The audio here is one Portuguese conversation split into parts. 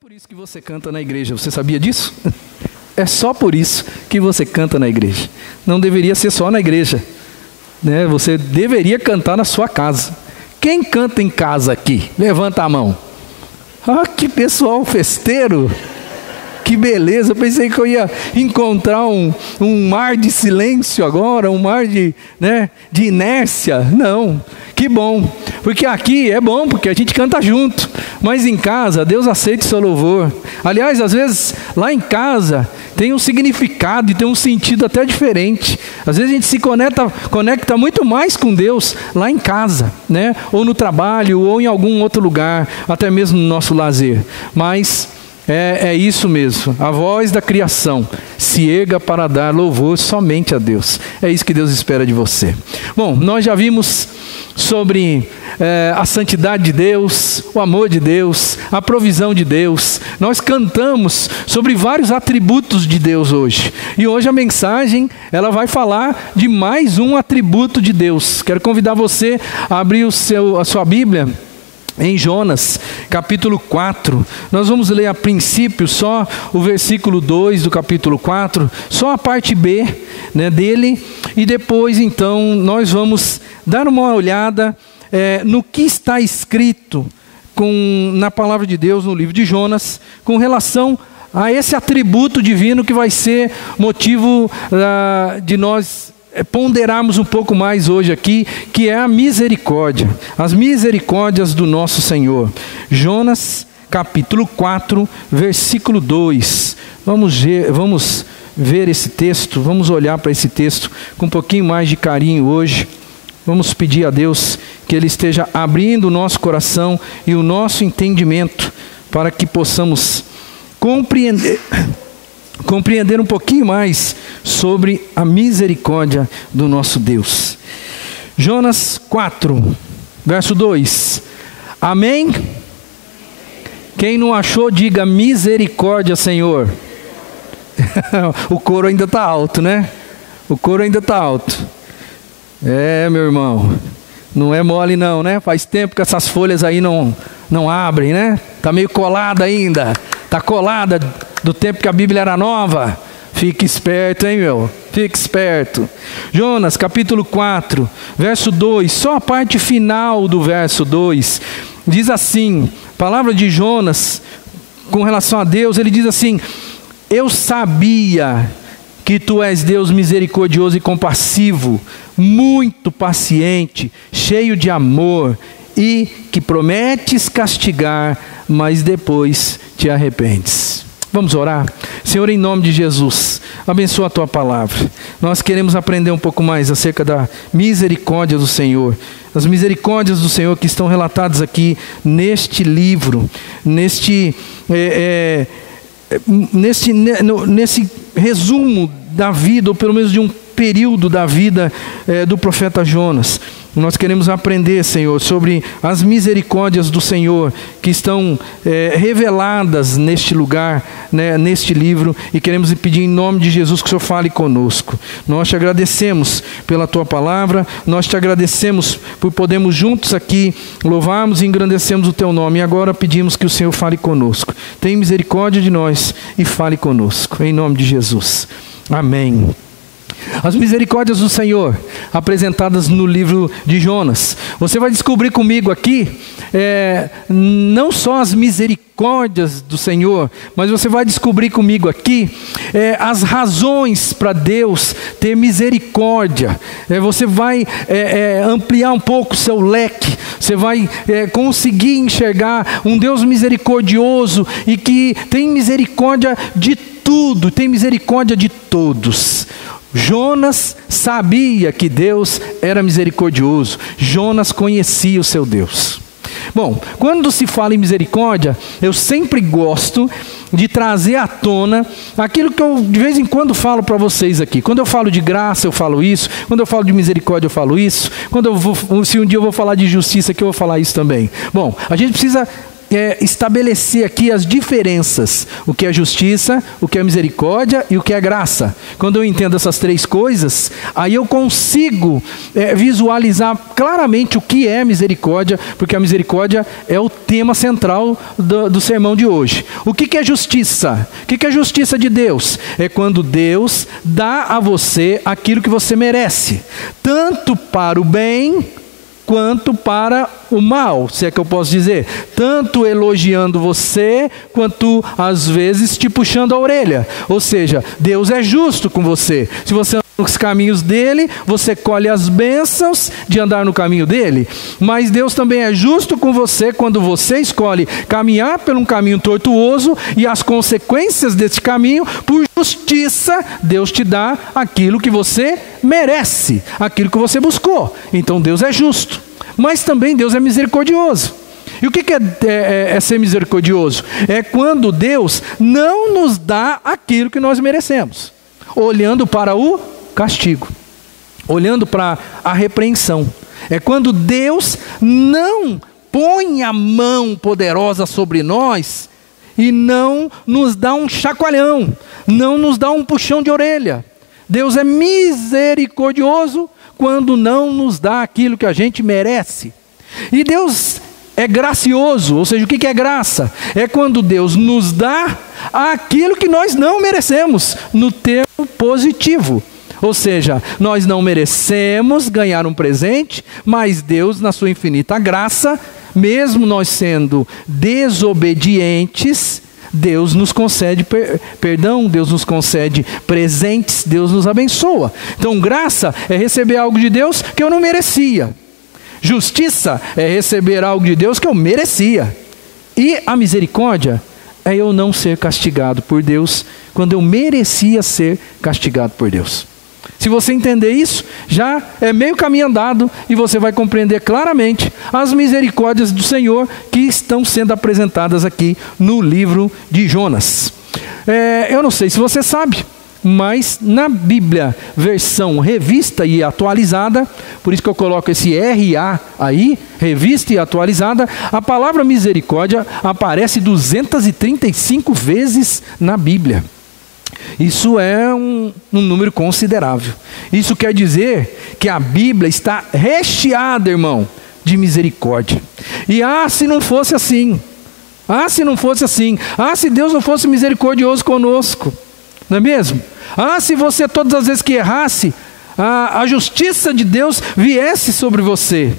Por isso que você canta na igreja, você sabia disso? É só por isso que você canta na igreja. Não deveria ser só na igreja, né? Você deveria cantar na sua casa. Quem canta em casa aqui? Levanta a mão. Ah, que pessoal festeiro! Que beleza, eu pensei que eu ia encontrar um mar de silêncio agora, um mar de inércia. Não, que bom, porque aqui é bom, porque a gente canta junto, mas em casa, Deus aceita o seu louvor. Aliás, às vezes, lá em casa, tem um significado e tem um sentido até diferente. Às vezes a gente se conecta muito mais com Deus lá em casa, né? Ou no trabalho, ou em algum outro lugar, até mesmo no nosso lazer. Mas é isso mesmo, a voz da criação se erga para dar louvor somente a Deus. É isso que Deus espera de você. Bom, nós já vimos sobre a santidade de Deus, o amor de Deus, a provisão de Deus. Nós cantamos sobre vários atributos de Deus hoje. E hoje a mensagem, ela vai falar de mais um atributo de Deus. Quero convidar você a abrir a sua Bíblia em Jonas, capítulo 4, nós vamos ler a princípio só o versículo 2 do capítulo 4, só a parte B, né, dele, e depois então nós vamos dar uma olhada no que está escrito na palavra de Deus no livro de Jonas, com relação a esse atributo divino que vai ser motivo de nós ponderarmos um pouco mais hoje aqui, que é a misericórdia, as misericórdias do nosso Senhor. Jonas capítulo 4, versículo 2. Vamos ver esse texto, vamos olhar para esse texto com um pouquinho mais de carinho hoje. Vamos pedir a Deus que Ele esteja abrindo o nosso coração e o nosso entendimento para que possamos compreender um pouquinho mais sobre a misericórdia do nosso Deus. Jonas 4, verso 2. Amém? Quem não achou, diga misericórdia, Senhor. O coro ainda está alto, né? O coro ainda está alto. Meu irmão, não é mole não, né? Faz tempo que essas folhas aí não abrem, né? Está meio colada ainda. Está colada do tempo que a Bíblia era nova. Fique esperto, hein, meu? Fique esperto. Jonas, capítulo 4, verso 2, só a parte final do verso 2. Diz assim, palavra de Jonas, com relação a Deus, ele diz assim: eu sabia que tu és Deus misericordioso e compassivo, muito paciente, cheio de amor, e que prometes castigar, mas depois te arrependes. Vamos orar? Senhor, em nome de Jesus, abençoa a Tua palavra. Nós queremos aprender um pouco mais acerca da misericórdia do Senhor. As misericórdias do Senhor que estão relatadas aqui neste livro, nesse resumo da vida, ou pelo menos de um período da vida do profeta Jonas. Nós queremos aprender, Senhor, sobre as misericórdias do Senhor que estão reveladas neste lugar, né, neste livro, e queremos pedir em nome de Jesus que o Senhor fale conosco. Nós te agradecemos pela Tua palavra, nós te agradecemos por podermos juntos aqui louvarmos e engrandecermos o Teu nome, e agora pedimos que o Senhor fale conosco. Tenha misericórdia de nós e fale conosco, em nome de Jesus. Amém. As misericórdias do Senhor, apresentadas no livro de Jonas. Você vai descobrir comigo aqui, não só as misericórdias do Senhor, mas você vai descobrir comigo aqui as razões para Deus ter misericórdia. Você vai ampliar um pouco o seu leque, você vai conseguir enxergar um Deus misericordioso e que tem misericórdia de tudo, tem misericórdia de todos. Jonas sabia que Deus era misericordioso. Jonas conhecia o seu Deus. Bom, quando se fala em misericórdia, eu sempre gosto de trazer à tona aquilo que eu de vez em quando falo para vocês aqui. Quando eu falo de graça, eu falo isso. Quando eu falo de misericórdia, eu falo isso. Se um dia eu vou falar de justiça aqui, eu vou falar isso também. Bom, a gente precisa estabelecer aqui as diferenças, o que é justiça, o que é misericórdia e o que é graça. Quando eu entendo essas três coisas, aí eu consigo visualizar claramente o que é misericórdia, porque a misericórdia é o tema central do sermão de hoje. O que é justiça? O que é justiça de Deus? É quando Deus dá a você aquilo que você merece, tanto para o bem quanto para o mal, se é que eu posso dizer, tanto elogiando você, quanto às vezes te puxando a orelha. Ou seja, Deus é justo com você. Se você anda nos caminhos dele, você colhe as bênçãos de andar no caminho dele. Mas Deus também é justo com você quando você escolhe caminhar por um caminho tortuoso, e as consequências desse caminho, por justiça, Deus te dá aquilo que você merece, aquilo que você buscou. Então Deus é justo. Mas também Deus é misericordioso. E o que é ser misericordioso? É quando Deus não nos dá aquilo que nós merecemos, olhando para o castigo, olhando para a repreensão. É quando Deus não põe a mão poderosa sobre nós e não nos dá um chacoalhão, não nos dá um puxão de orelha. Deus é misericordioso quando não nos dá aquilo que a gente merece. E Deus é gracioso, ou seja, o que é graça? É quando Deus nos dá aquilo que nós não merecemos, no termo positivo. Ou seja, nós não merecemos ganhar um presente, mas Deus, na sua infinita graça, mesmo nós sendo desobedientes, Deus nos concede perdão, Deus nos concede presentes, Deus nos abençoa. Então graça é receber algo de Deus que eu não merecia. Justiça é receber algo de Deus que eu merecia. E a misericórdia é eu não ser castigado por Deus quando eu merecia ser castigado por Deus. Se você entender isso, já é meio caminho andado, e você vai compreender claramente as misericórdias do Senhor que estão sendo apresentadas aqui no livro de Jonas. Eu não sei se você sabe, mas na Bíblia, versão revista e atualizada, por isso que eu coloco esse RA aí, revista e atualizada, a palavra misericórdia aparece 235 vezes na Bíblia. Isso é um número considerável. Isso quer dizer que a Bíblia está recheada, irmão, de misericórdia. E se não fosse assim, se não fosse assim, se Deus não fosse misericordioso conosco, não é mesmo? Se você todas as vezes que errasse, a justiça de Deus viesse sobre você.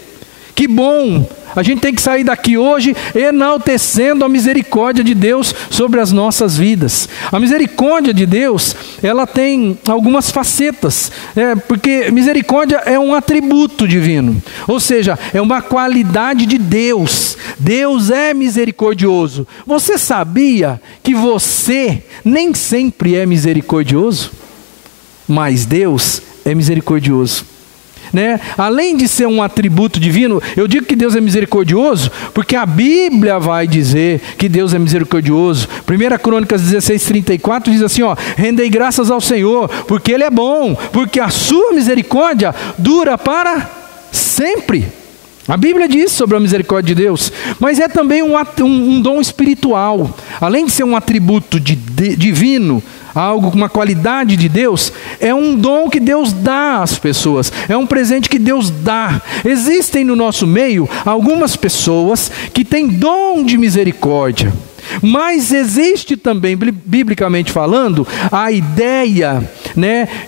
Que bom! A gente tem que sair daqui hoje enaltecendo a misericórdia de Deus sobre as nossas vidas. A misericórdia de Deus, ela tem algumas facetas, porque misericórdia é um atributo divino, ou seja, é uma qualidade de Deus. Deus é misericordioso. Você sabia que você nem sempre é misericordioso? Mas Deus é misericordioso. Além de ser um atributo divino, eu digo que Deus é misericordioso porque a Bíblia vai dizer que Deus é misericordioso. 1 Crônicas 16:34 diz assim: rendei graças ao Senhor, porque Ele é bom, porque a sua misericórdia dura para sempre. A Bíblia diz sobre a misericórdia de Deus, mas é também um dom espiritual. Além de ser um atributo divino, algo com uma qualidade de Deus, é um dom que Deus dá às pessoas, é um presente que Deus dá. Existem no nosso meio algumas pessoas que têm dom de misericórdia, mas existe também, biblicamente falando, a ideia,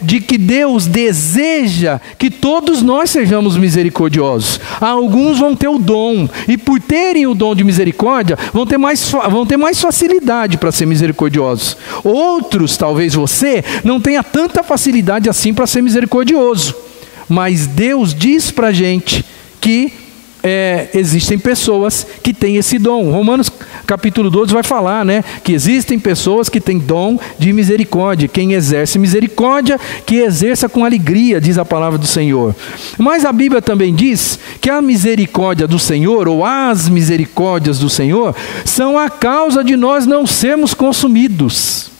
de que Deus deseja que todos nós sejamos misericordiosos. Alguns vão ter o dom, e por terem o dom de misericórdia, vão ter mais facilidade para ser misericordiosos. Outros, talvez você, não tenha tanta facilidade assim para ser misericordioso. Mas Deus diz para a gente que existem pessoas que têm esse dom. Romanos capítulo 12 vai falar, que existem pessoas que têm dom de misericórdia. Quem exerce misericórdia, que exerça com alegria, diz a palavra do Senhor. Mas a Bíblia também diz que a misericórdia do Senhor, ou as misericórdias do Senhor, são a causa de nós não sermos consumidos.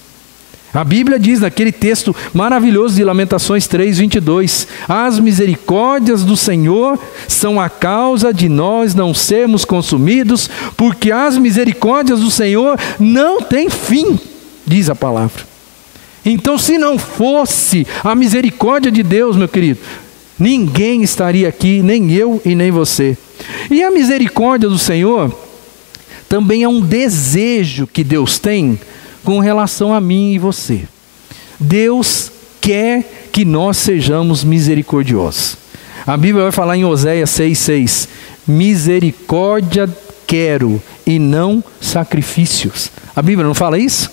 A Bíblia diz naquele texto maravilhoso de Lamentações 3:22, as misericórdias do Senhor são a causa de nós não sermos consumidos, porque as misericórdias do Senhor não têm fim, diz a palavra. Então, se não fosse a misericórdia de Deus, meu querido, ninguém estaria aqui, nem eu e nem você. E a misericórdia do Senhor também é um desejo que Deus tem com relação a mim e você. Deus quer que nós sejamos misericordiosos. A Bíblia vai falar em Oséias 6:6, misericórdia quero e não sacrifícios. A Bíblia não fala isso?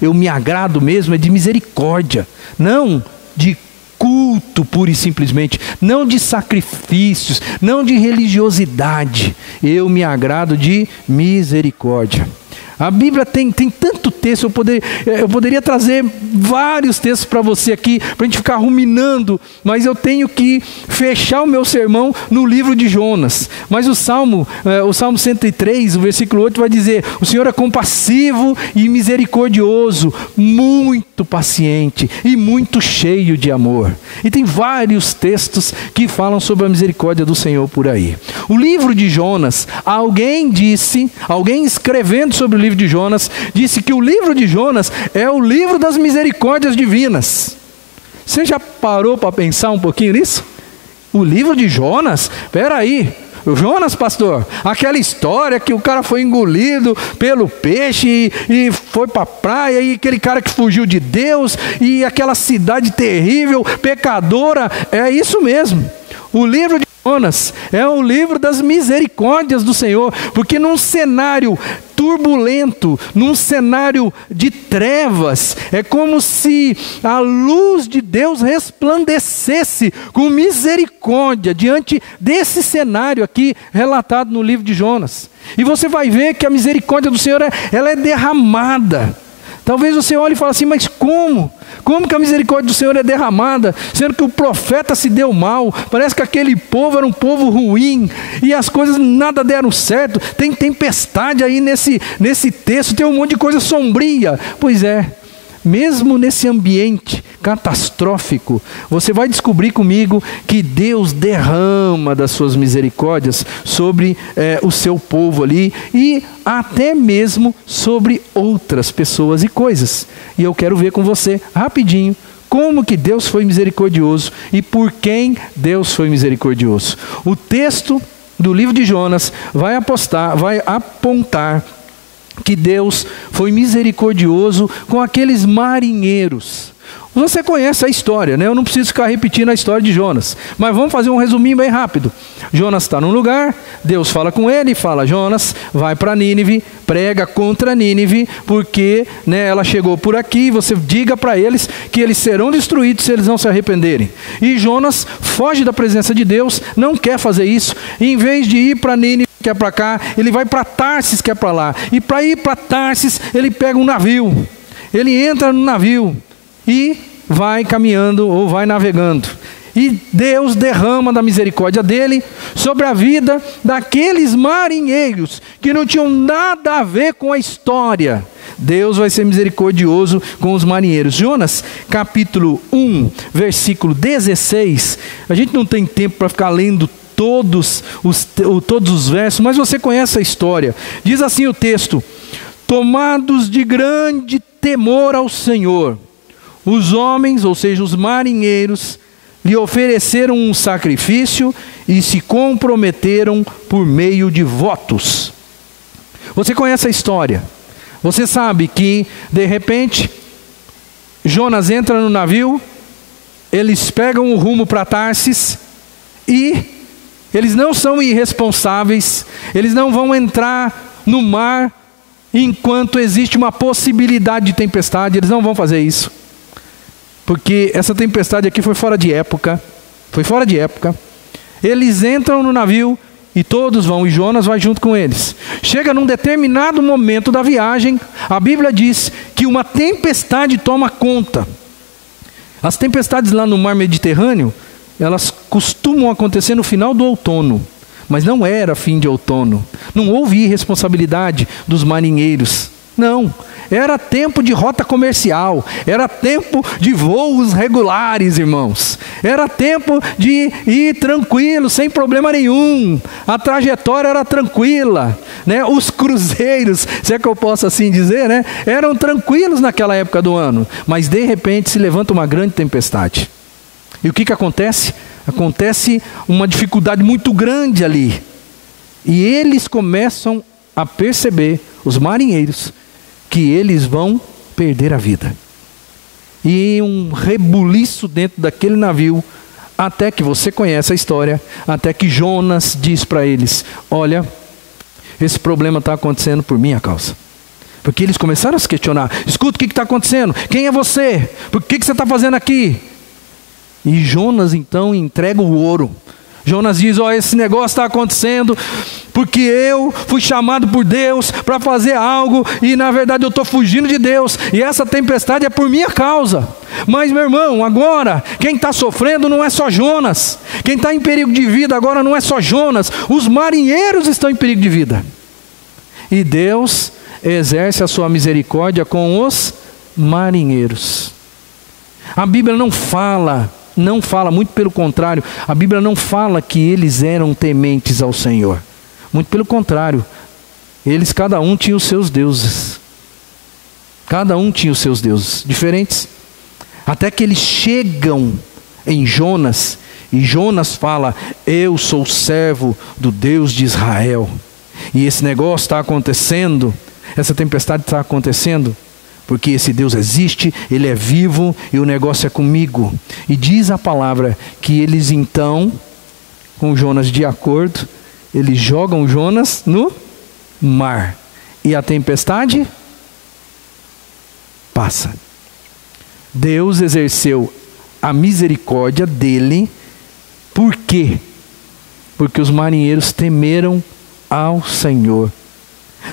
Eu me agrado mesmo é de misericórdia, não de culto pura e simplesmente, não de sacrifícios, não de religiosidade. Eu me agrado de misericórdia. A Bíblia tem tanto texto, eu poderia trazer vários textos para você aqui, para a gente ficar ruminando, mas eu tenho que fechar o meu sermão no livro de Jonas. Mas o Salmo 103, o versículo 8 vai dizer, o Senhor é compassivo e misericordioso, muito paciente e muito cheio de amor. E tem vários textos que falam sobre a misericórdia do Senhor por aí. O livro de Jonas, alguém escrevendo sobre o livro de Jonas, disse que o livro de Jonas é o livro das misericórdias divinas. Você já parou para pensar um pouquinho nisso? O livro de Jonas? Espera aí, o Jonas, pastor, aquela história que o cara foi engolido pelo peixe e foi para a praia, e aquele cara que fugiu de Deus, e aquela cidade terrível, pecadora, é isso mesmo. O livro de Jonas é o livro das misericórdias do Senhor, porque num cenário turbulento, num cenário de trevas, é como se a luz de Deus resplandecesse com misericórdia diante desse cenário aqui relatado no livro de Jonas. E você vai ver que a misericórdia do Senhor ela é derramada. Talvez você olhe e fale assim, mas como? Como que a misericórdia do Senhor é derramada, sendo que o profeta se deu mal, parece que aquele povo era um povo ruim, e as coisas nada deram certo, tem tempestade aí nesse texto, tem um monte de coisa sombria. Pois é, mesmo nesse ambiente catastrófico, você vai descobrir comigo que Deus derrama das suas misericórdias sobre o seu povo ali, e até mesmo sobre outras pessoas e coisas. E eu quero ver com você, rapidinho, como que Deus foi misericordioso e por quem Deus foi misericordioso. O texto do livro de Jonas vai apontar que Deus foi misericordioso com aqueles marinheiros. Você conhece a história, né? Eu não preciso ficar repetindo a história de Jonas, mas vamos fazer um resuminho bem rápido. Jonas está num lugar, Deus fala com ele e fala, Jonas, vai para Nínive, prega contra Nínive, porque ela chegou por aqui, você diga para eles que eles serão destruídos se eles não se arrependerem. E Jonas foge da presença de Deus, não quer fazer isso, e em vez de ir para Nínive, que é para cá, ele vai para Tarsis, que é para lá. E para ir para Tarsis, ele pega um navio. Ele entra no navio e vai caminhando ou vai navegando. E Deus derrama da misericórdia dele sobre a vida daqueles marinheiros que não tinham nada a ver com a história. Deus vai ser misericordioso com os marinheiros. Jonas, capítulo 1, versículo 16. A gente não tem tempo para ficar lendo todos os versos, mas você conhece a história. Diz assim o texto: tomados de grande temor ao Senhor, os homens, ou seja, os marinheiros, lhe ofereceram um sacrifício e se comprometeram por meio de votos. Você conhece a história. Você sabe que, de repente, Jonas entra no navio, eles pegam o rumo para Tarsis e eles não são irresponsáveis, eles não vão entrar no mar enquanto existe uma possibilidade de tempestade, eles não vão fazer isso. Porque essa tempestade aqui foi fora de época. Eles entram no navio e todos vão, e Jonas vai junto com eles. Chega num determinado momento da viagem, a Bíblia diz que uma tempestade toma conta. As tempestades lá no mar Mediterrâneo, elas costumam acontecer no final do outono. Mas não era fim de outono. Não houve irresponsabilidade dos marinheiros. Não, era tempo de rota comercial, era tempo de voos regulares, irmãos. Era tempo de ir tranquilo, sem problema nenhum. A trajetória era tranquila, né? Os cruzeiros, se é que eu posso assim dizer, né? Eram tranquilos naquela época do ano. Mas de repente se levanta uma grande tempestade. E o que acontece? Acontece uma dificuldade muito grande ali. E eles começam a perceber, os marinheiros, que eles vão perder a vida. E um rebuliço dentro daquele navio, até que você conhece a história, até que Jonas diz para eles: olha, esse problema está acontecendo por minha causa. Porque eles começaram a se questionar: escuta, o que está acontecendo? Quem é você? Por que você está fazendo aqui? E Jonas então entrega o ouro. Jonas diz: ó, esse negócio está acontecendo porque eu fui chamado por Deus para fazer algo e na verdade eu estou fugindo de Deus, e essa tempestade é por minha causa. Mas meu irmão, agora quem está sofrendo não é só Jonas, quem está em perigo de vida agora não é só Jonas, os marinheiros estão em perigo de vida. E Deus exerce a sua misericórdia com os marinheiros. A Bíblia não fala, muito pelo contrário, a Bíblia não fala que eles eram tementes ao Senhor. Muito pelo contrário, eles cada um tinha os seus deuses. Cada um tinha os seus deuses diferentes. Até que eles chegam em Jonas, e Jonas fala: eu sou servo do Deus de Israel. E esse negócio está acontecendo, essa tempestade está acontecendo, porque esse Deus existe, Ele é vivo e o negócio é comigo. E diz a palavra que eles então, com Jonas de acordo, eles jogam Jonas no mar. E a tempestade passa. Deus exerceu a misericórdia dele. Por quê? Porque os marinheiros temeram ao Senhor.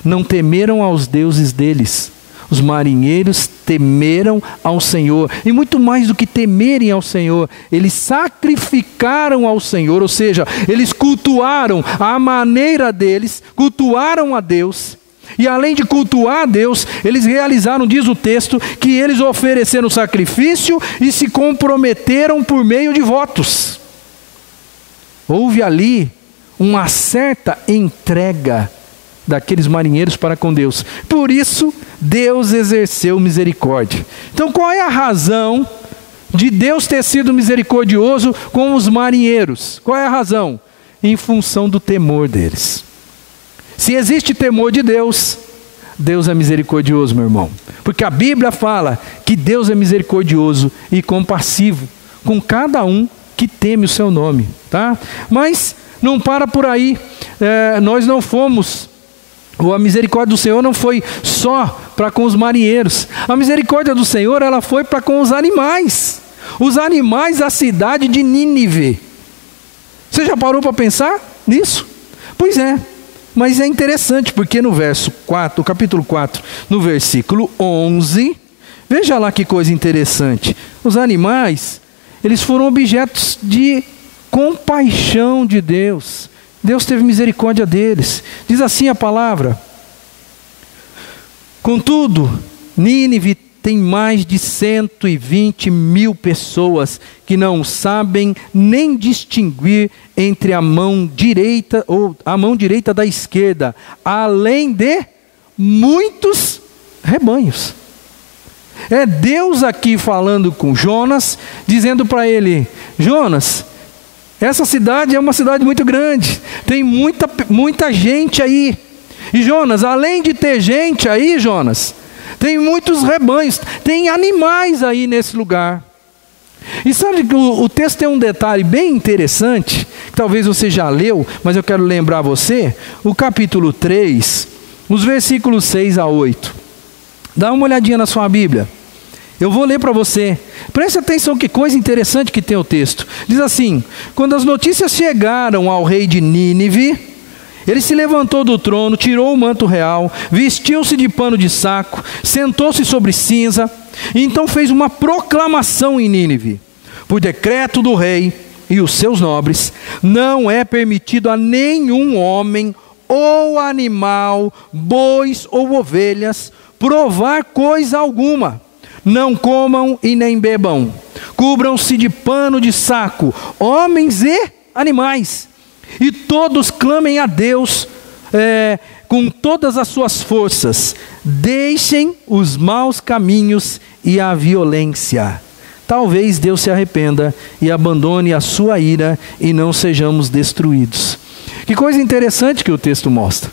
Não temeram aos deuses deles. Os marinheiros temeram ao Senhor. E muito mais do que temerem ao Senhor, eles sacrificaram ao Senhor. Ou seja, eles cultuaram a maneira deles, cultuaram a Deus. E além de cultuar a Deus, eles realizaram, diz o texto, que eles ofereceram sacrifício e se comprometeram por meio de votos. Houve ali uma certa entrega daqueles marinheiros para com Deus. Por isso, Deus exerceu misericórdia. Então, qual é a razão de Deus ter sido misericordioso com os marinheiros? Qual é a razão? Em função do temor deles. Se existe temor de Deus, Deus é misericordioso, meu irmão. Porque a Bíblia fala que Deus é misericordioso e compassivo com cada um que teme o seu nome, tá? Mas não para por aí. Nós não fomos... A misericórdia do Senhor não foi só para com os marinheiros. A misericórdia do Senhor, ela foi para com os animais. Os animais da cidade de Nínive. Você já parou para pensar nisso? Pois é. Mas é interessante, porque no verso 4, o capítulo 4, no versículo 11, veja lá que coisa interessante. Os animais, eles foram objetos de compaixão de Deus. Deus teve misericórdia deles. Diz assim a palavra: contudo, Nínive tem mais de 120 mil pessoas que não sabem nem distinguir entre a mão direita ou a mão direita da esquerda, além de muitos rebanhos. É Deus aqui falando com Jonas, dizendo para ele: Jonas, essa cidade é uma cidade muito grande, tem muita gente aí. E Jonas, além de ter gente aí, Jonas, tem muitos rebanhos, tem animais aí nesse lugar. E sabe que o texto tem um detalhe bem interessante, que talvez você já leu, mas eu quero lembrar você, o capítulo 3, os versículos 6 a 8. Dá uma olhadinha na sua Bíblia. Eu vou ler para você. Preste atenção que coisa interessante que tem o texto. Diz assim: quando as notícias chegaram ao rei de Nínive, ele se levantou do trono, tirou o manto real, vestiu-se de pano de saco, sentou-se sobre cinza, e então fez uma proclamação em Nínive: por decreto do rei e os seus nobres, não é permitido a nenhum homem ou animal, bois ou ovelhas, provar coisa alguma. Não comam e nem bebam. Cubram-se de pano de saco, homens e animais. E todos clamem a Deus com todas as suas forças. Deixem os maus caminhos e a violência. Talvez Deus se arrependa e abandone a sua ira e não sejamos destruídos. Que coisa interessante que o texto mostra.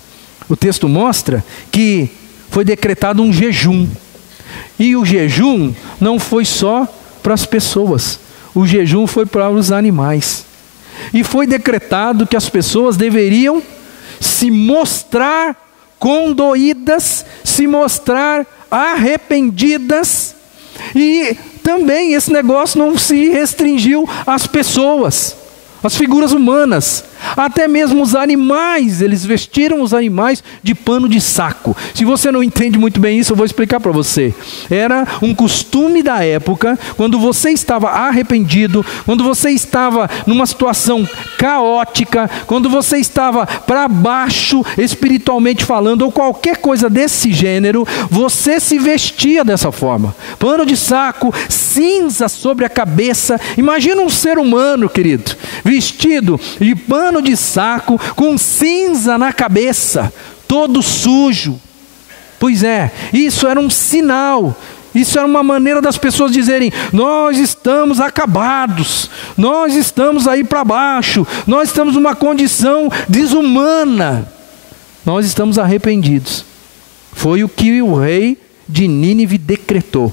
O texto mostra que foi decretado um jejum. E o jejum não foi só para as pessoas. O jejum foi para os animais. E foi decretado que as pessoas deveriam se mostrar condoídas, se mostrar arrependidas. E também esse negócio não se restringiu às pessoas, às figuras humanas. Até mesmo os animais, eles vestiram os animais de pano de saco. Se você não entende muito bem isso, eu vou explicar para você. Era um costume da época, quando você estava arrependido, quando você estava numa situação caótica, quando você estava para baixo, espiritualmente falando, ou qualquer coisa desse gênero, você se vestia dessa forma. Pano de saco, cinza sobre a cabeça. Imagina um ser humano, querido, vestido de pano de saco, com cinza na cabeça, todo sujo. Pois é, isso era um sinal, isso era uma maneira das pessoas dizerem: nós estamos acabados, nós estamos aí para baixo, nós estamos numa condição desumana, nós estamos arrependidos. Foi o que o rei de Nínive decretou.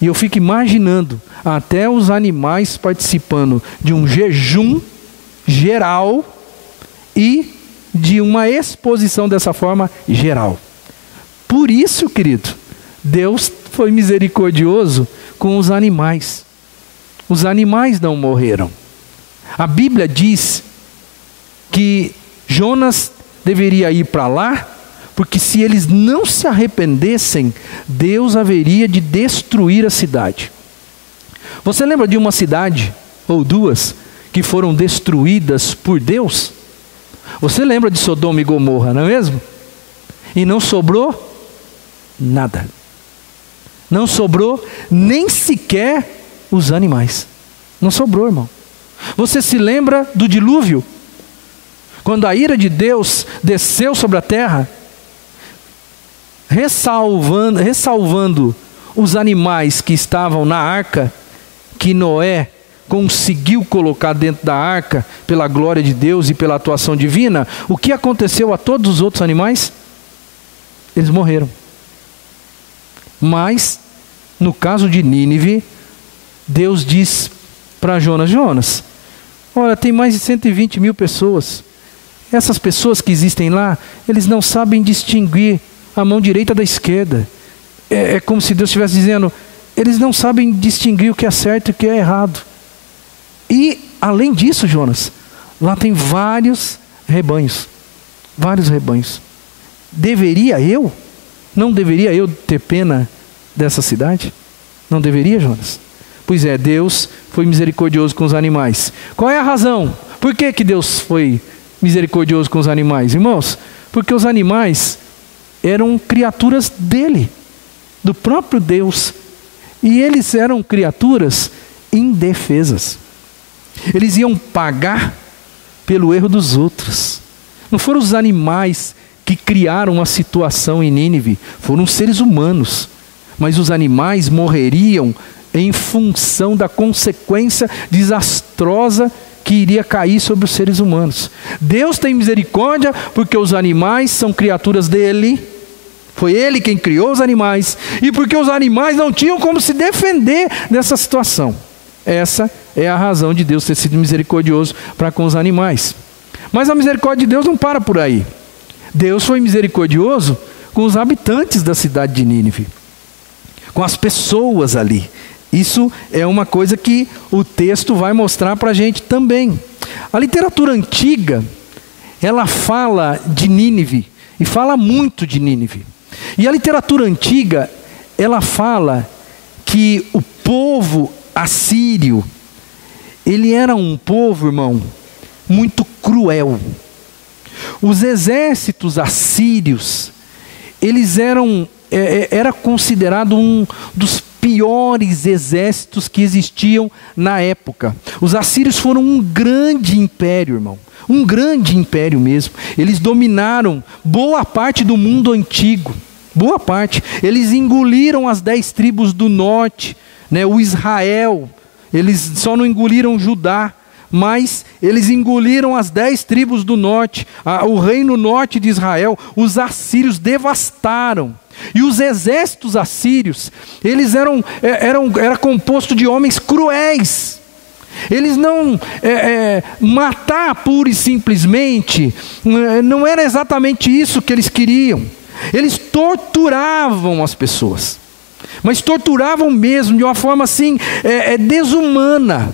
E eu fico imaginando até os animais participando de um jejum geral e de uma exposição dessa forma geral. Por isso, querido, Deus foi misericordioso com os animais. Os animais não morreram. A Bíblia diz que Jonas deveria ir para lá, porque se eles não se arrependessem, Deus haveria de destruir a cidade. Você lembra de uma cidade ou duas que foram destruídas por Deus? Você lembra de Sodoma e Gomorra, não é mesmo? E não sobrou nada. Não sobrou nem sequer os animais. Não sobrou, irmão. Você se lembra do dilúvio? Quando a ira de Deus desceu sobre a terra, ressalvando os animais que estavam na arca, que Noé conseguiu colocar dentro da arca pela glória de Deus e pela atuação divina. O que aconteceu a todos os outros animais? Eles morreram. Mas, no caso de Nínive, Deus diz para Jonas: olha, tem mais de 120 mil pessoas. Essas pessoas que existem lá, eles não sabem distinguir a mão direita da esquerda. É como se Deus estivesse dizendo: eles não sabem distinguir o que é certo e o que é errado. E, além disso, Jonas, lá tem vários rebanhos. Vários rebanhos. Não deveria eu ter pena dessa cidade? Não deveria, Jonas? Pois é, Deus foi misericordioso com os animais. Qual é a razão? Por que Deus foi misericordioso com os animais? Irmãos, porque os animais eram criaturas dele, do próprio Deus. E eles eram criaturas indefesas. Eles iam pagar pelo erro dos outros. Não foram os animais que criaram a situação em Nínive, foram os seres humanos. Mas os animais morreriam em função da consequência desastrosa que iria cair sobre os seres humanos. Deus tem misericórdia porque os animais são criaturas dele. Foi ele quem criou os animais, e porque os animais não tinham como se defender dessa situação. Essa é a razão de Deus ter sido misericordioso para com os animais. Mas a misericórdia de Deus não para por aí. Deus foi misericordioso com os habitantes da cidade de Nínive, com as pessoas ali. Isso é uma coisa que o texto vai mostrar para a gente também. A literatura antiga, ela fala de Nínive, e fala muito de Nínive. E a literatura antiga, ela fala que o povo assírio, ele era um povo, irmão, muito cruel. Os exércitos assírios, eles era considerado um dos piores exércitos que existiam na época. Os assírios foram um grande império, irmão. Um grande império mesmo. Eles dominaram boa parte do mundo antigo. Boa parte. Eles engoliram as 10 tribos do norte, né? O Israel. Eles só não engoliram Judá, mas eles engoliram as 10 tribos do norte. O reino norte de Israel, os assírios devastaram. E os exércitos assírios, eles era composto de homens cruéis. Eles não matar pura e simplesmente, não era exatamente isso que eles queriam. Eles torturavam as pessoas, mas torturavam mesmo de uma forma assim desumana.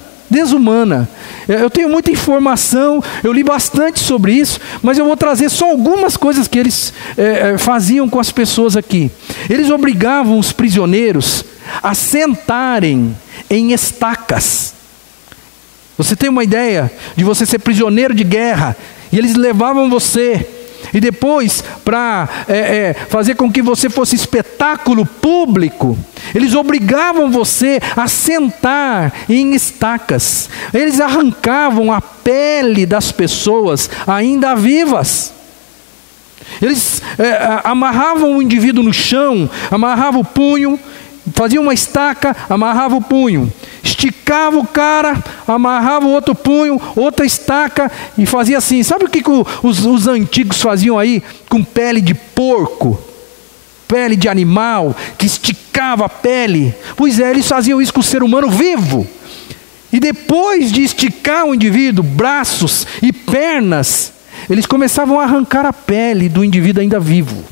Eu tenho muita informação, eu li bastante sobre isso, mas eu vou trazer só algumas coisas que eles faziam com as pessoas aqui. Eles obrigavam os prisioneiros a sentarem em estacas. Você tem uma ideia de você ser prisioneiro de guerra, e eles levavam você, e depois, para fazer com que você fosse espetáculo público, eles obrigavam você a sentar em estacas. Eles arrancavam a pele das pessoas ainda vivas. Eles amarravam o indivíduo no chão, amarravam o punho, faziam uma estaca, amarrava o punho, esticava o cara, amarrava o outro punho, outra estaca, e fazia assim. Sabe o que os antigos faziam aí com pele de porco, pele de animal, que esticava a pele? Pois é, eles faziam isso com o ser humano vivo. E depois de esticar o indivíduo, braços e pernas, eles começavam a arrancar a pele do indivíduo ainda vivo.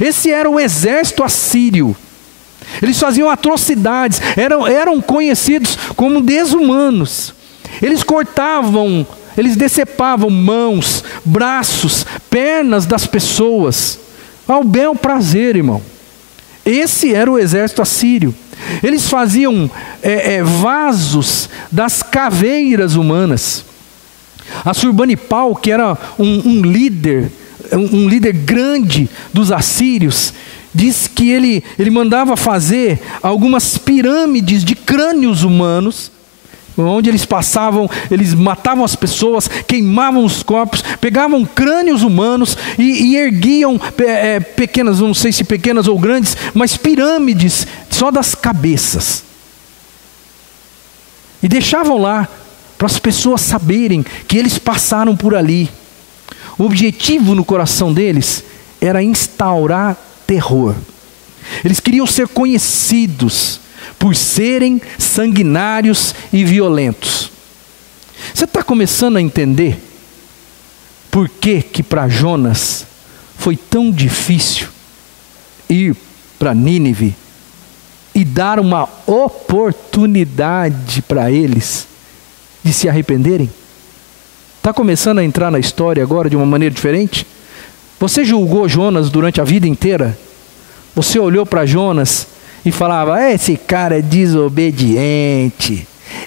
Esse era o exército assírio. Eles faziam atrocidades, eram conhecidos como desumanos. Eles cortavam, eles decepavam mãos, braços, pernas das pessoas, ao bel prazer, irmão. Esse era o exército assírio. Eles faziam vasos das caveiras humanas. Assurbanipal, que era um líder grande dos assírios, diz que ele mandava fazer algumas pirâmides de crânios humanos, onde eles passavam, eles matavam as pessoas, queimavam os corpos, pegavam crânios humanos e erguiam pequenas, não sei se pequenas ou grandes, mas pirâmides só das cabeças. E deixavam lá para as pessoas saberem que eles passaram por ali. O objetivo no coração deles era instaurar terror. Eles queriam ser conhecidos por serem sanguinários e violentos. Você está começando a entender por que para Jonas foi tão difícil ir para Nínive e dar uma oportunidade para eles de se arrependerem? Está começando a entrar na história agora de uma maneira diferente? Você julgou Jonas durante a vida inteira? Você olhou para Jonas e falava: esse cara é desobediente,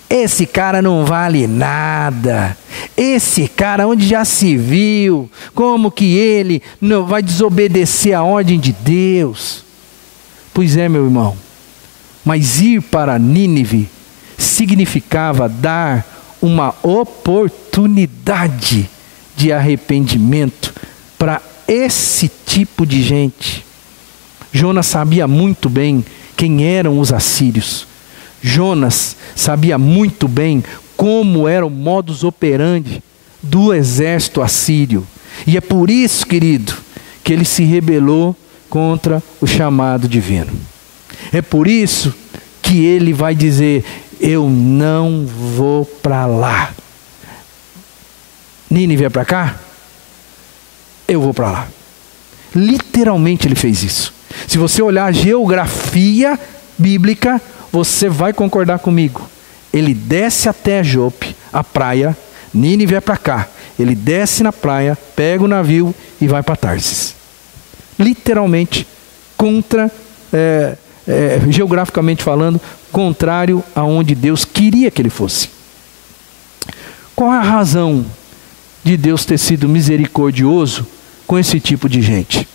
esse cara não vale nada, esse cara, onde já se viu, como que ele não vai desobedecer a ordem de Deus? Pois é, meu irmão, mas ir para Nínive significava dar uma oportunidade de arrependimento para esse tipo de gente. Jonas sabia muito bem quem eram os assírios. Jonas sabia muito bem como era o modus operandi do exército assírio. E é por isso, querido, que ele se rebelou contra o chamado divino. É por isso que ele vai dizer: eu não vou para lá. Nínive é para cá? Eu vou para lá. Literalmente ele fez isso. Se você olhar a geografia bíblica, você vai concordar comigo. Ele desce até Jope, a praia. Nínive é para cá. Ele desce na praia, pega o navio e vai para Tarsis. Literalmente, geograficamente falando, contrário aonde Deus queria que ele fosse. Qual é a razão de Deus ter sido misericordioso com esse tipo de gente?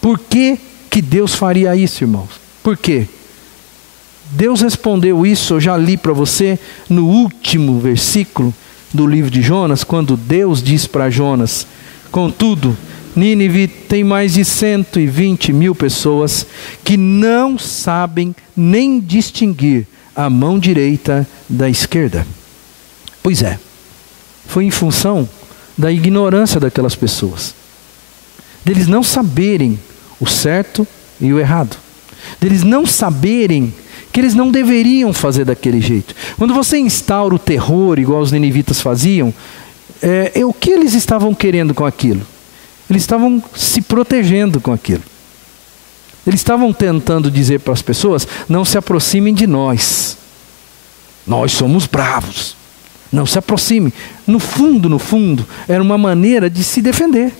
Por que que Deus faria isso, irmãos? Por quê? Deus respondeu isso, eu já li para você, no último versículo do livro de Jonas, quando Deus diz para Jonas: contudo, Nínive tem mais de 120 mil pessoas que não sabem nem distinguir a mão direita da esquerda. Pois é, foi em função da ignorância daquelas pessoas, deles não saberem o certo e o errado, deles não saberem que eles não deveriam fazer daquele jeito. Quando você instaura o terror, igual os ninivitas faziam, o que eles estavam querendo com aquilo? Eles estavam se protegendo com aquilo. Eles estavam tentando dizer para as pessoas: não se aproximem de nós. Nós somos bravos. Não se aproxime. No fundo, era uma maneira de se defender.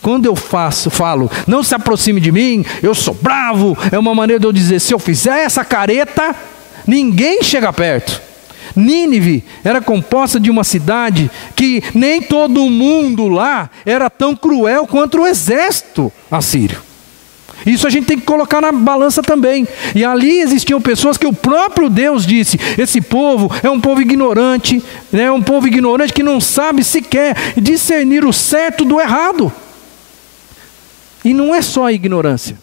Quando eu falo, não se aproxime de mim, eu sou bravo, é uma maneira de eu dizer: se eu fizer essa careta, ninguém chega perto. Nínive era composta de uma cidade que nem todo mundo lá era tão cruel quanto o exército assírio. Isso a gente tem que colocar na balança também. E ali existiam pessoas que o próprio Deus disse: esse povo é um povo ignorante, né? Um povo ignorante que não sabe sequer discernir o certo do errado. E não é só a ignorância,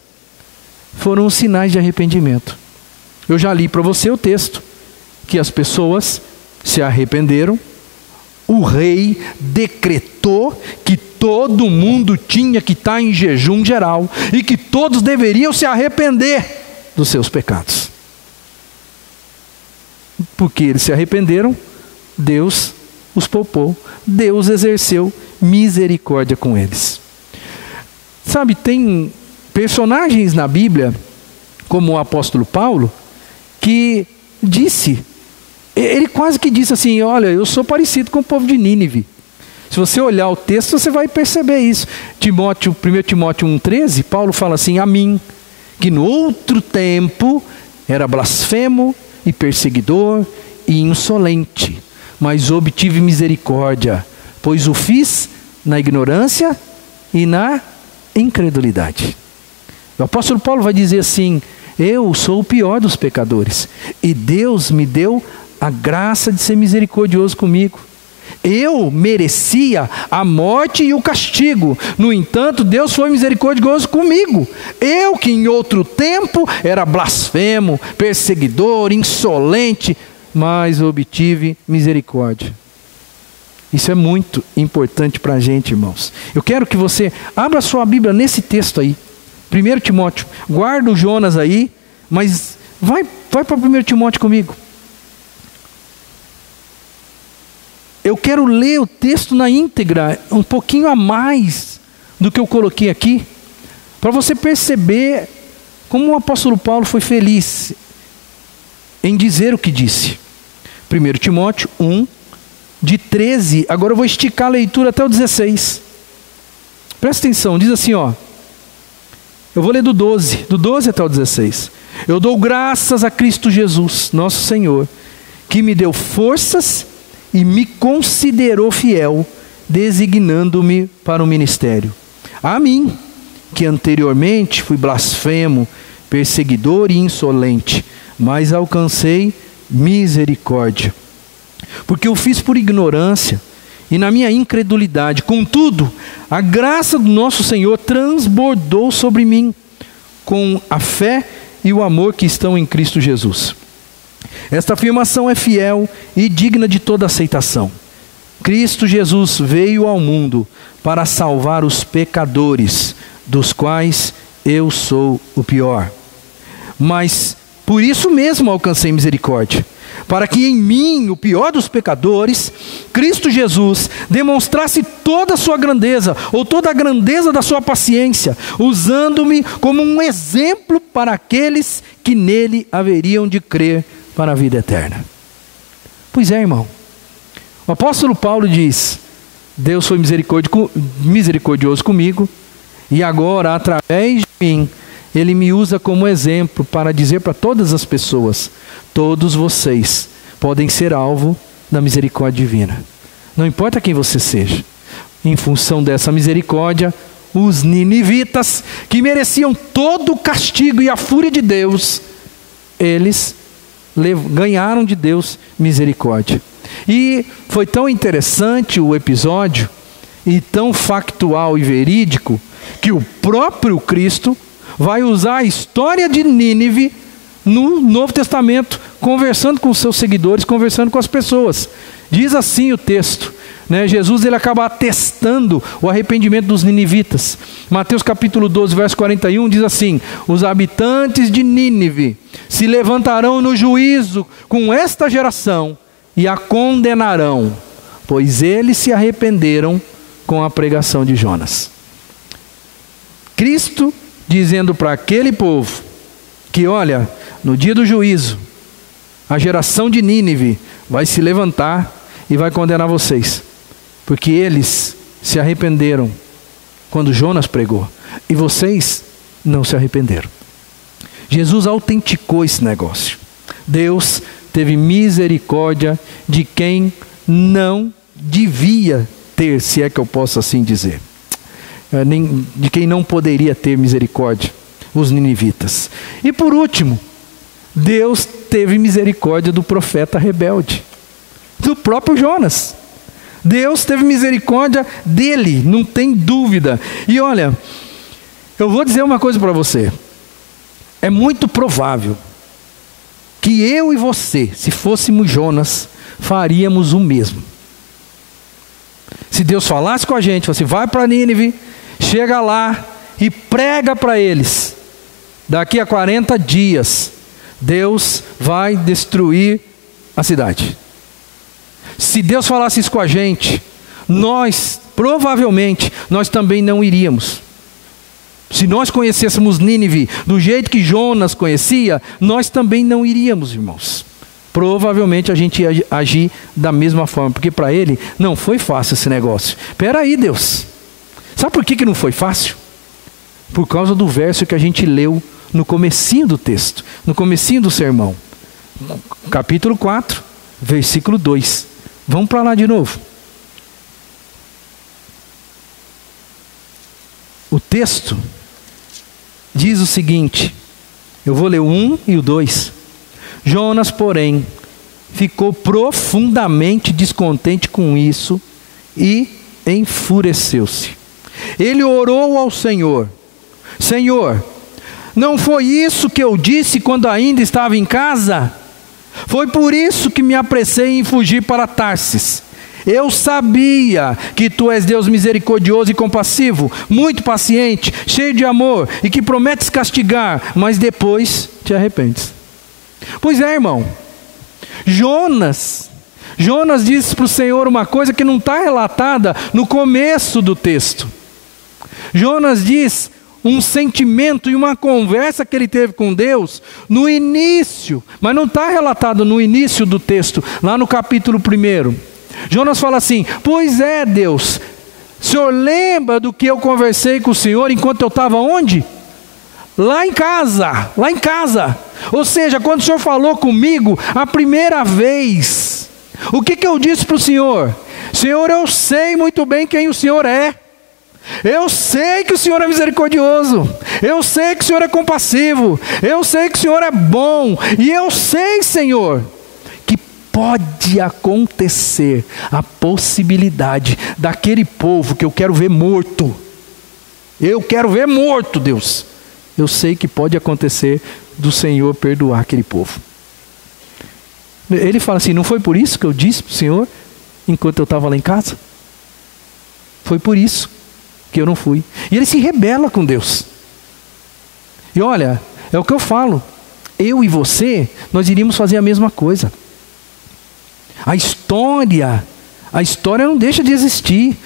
foram os sinais de arrependimento. Eu já li para você o texto, que as pessoas se arrependeram, o rei decretou que todo mundo tinha que estar em jejum geral e que todos deveriam se arrepender dos seus pecados. Porque eles se arrependeram, Deus os poupou, Deus exerceu misericórdia com eles. Sabe, tem personagens na Bíblia, como o apóstolo Paulo, que ele quase que disse assim: olha, eu sou parecido com o povo de Nínive. Se você olhar o texto, você vai perceber isso. 1 Timóteo 1,13, Paulo fala assim: a mim, que no outro tempo era blasfemo e perseguidor e insolente, mas obtive misericórdia, pois o fiz na ignorância e na incredulidade. O apóstolo Paulo vai dizer assim: eu sou o pior dos pecadores, e Deus me deu a graça de ser misericordioso comigo. Eu merecia a morte e o castigo, no entanto Deus foi misericordioso comigo. Eu que em outro tempo era blasfemo, perseguidor, insolente, mas obtive misericórdia. Isso é muito importante para a gente, irmãos. Eu quero que você abra sua Bíblia nesse texto aí, 1 Timóteo. Guarda o Jonas aí, mas vai para 1 Timóteo comigo. Eu quero ler o texto na íntegra, um pouquinho a mais do que eu coloquei aqui, para você perceber como o apóstolo Paulo foi feliz em dizer o que disse. 1 Timóteo 1, de 13, agora eu vou esticar a leitura até o 16. Presta atenção, diz assim, ó. Eu vou ler do 12 até o 16. Eu dou graças a Cristo Jesus, nosso Senhor, que me deu forças e me considerou fiel, designando-me para o ministério. A mim, que anteriormente fui blasfemo, perseguidor e insolente, mas alcancei misericórdia. Porque eu fiz por ignorância e na minha incredulidade. Contudo, a graça do nosso Senhor transbordou sobre mim, com a fé e o amor que estão em Cristo Jesus. Esta afirmação é fiel e digna de toda aceitação. Cristo Jesus veio ao mundo para salvar os pecadores, dos quais eu sou o pior. Mas por isso mesmo alcancei misericórdia, para que em mim, o pior dos pecadores, Cristo Jesus demonstrasse toda a sua grandeza, ou toda a grandeza da sua paciência, usando-me como um exemplo para aqueles que nele haveriam de crer para a vida eterna. Pois é, irmão, o apóstolo Paulo diz: Deus foi misericordioso comigo, e agora, através de mim, Ele me usa como exemplo para dizer para todas as pessoas: todos vocês podem ser alvo da misericórdia divina. Não importa quem você seja, em função dessa misericórdia, os ninivitas, que mereciam todo o castigo e a fúria de Deus, eles ganharam de Deus misericórdia. E foi tão interessante o episódio, e tão factual e verídico, que o próprio Cristo vai usar a história de Nínive no Novo Testamento, conversando com os seus seguidores, conversando com as pessoas. Diz assim o texto, né? Jesus ele acaba atestando o arrependimento dos ninivitas. Mateus capítulo 12, verso 41 diz assim: os habitantes de Nínive se levantarão no juízo com esta geração e a condenarão, pois eles se arrependeram com a pregação de Jonas. Cristo dizendo para aquele povo que, olha, no dia do juízo, a geração de Nínive vai se levantar e vai condenar vocês, porque eles se arrependeram quando Jonas pregou, e vocês não se arrependeram. Jesus autenticou esse negócio. Deus teve misericórdia de quem não devia ter, se é que eu posso assim dizer, de quem não poderia ter misericórdia, os ninivitas. E por último, Deus teve misericórdia do profeta rebelde, do próprio Jonas. Deus teve misericórdia dele, não tem dúvida. E olha, eu vou dizer uma coisa para você. É muito provável que eu e você, se fôssemos Jonas, faríamos o mesmo. Se Deus falasse com a gente, você vai para Nínive, chega lá e prega para eles, daqui a 40 dias, Deus vai destruir a cidade. Se Deus falasse isso com a gente, provavelmente, nós também não iríamos. Se nós conhecêssemos Nínive do jeito que Jonas conhecia, nós também não iríamos, irmãos. Provavelmente a gente ia agir da mesma forma, porque para ele não foi fácil esse negócio. Espera aí, Deus. Sabe por que não foi fácil? Por causa do verso que a gente leu no comecinho do texto, no comecinho do sermão. Capítulo 4, versículo 2. Vamos para lá de novo. O texto diz o seguinte, eu vou ler o 1 e o 2. Jonas, porém, ficou profundamente descontente com isso e enfureceu-se. Ele orou ao Senhor: Senhor, não foi isso que eu disse quando ainda estava em casa? Foi por isso que me apressei em fugir para Tarsis. Eu sabia que tu és Deus misericordioso e compassivo, muito paciente, cheio de amor e que prometes castigar, mas depois te arrependes. Pois é, irmão, Jonas disse para o Senhor uma coisa que não está relatada no começo do texto. Jonas diz um sentimento e uma conversa que ele teve com Deus no início, mas não está relatado no início do texto, lá no capítulo 1. Jonas fala assim: pois é, Deus, o Senhor lembra do que eu conversei com o Senhor enquanto eu estava onde? Lá em casa. Ou seja, quando o Senhor falou comigo a primeira vez, o que eu disse para o Senhor? Senhor, eu sei muito bem quem o Senhor é. Eu sei que o Senhor é misericordioso. Eu sei que o Senhor é compassivo. Eu sei que o Senhor é bom. E eu sei, Senhor, que pode acontecer a possibilidade daquele povo que eu quero ver morto. Eu quero ver morto, Deus. Eu sei que pode acontecer do Senhor perdoar aquele povo. Ele fala assim: não foi por isso que eu disse para o Senhor enquanto eu estava lá em casa? Foi por isso que eu não fui. E ele se rebela com Deus. E olha, é o que eu falo, eu e você, nós iríamos fazer a mesma coisa. A história não deixa de existir.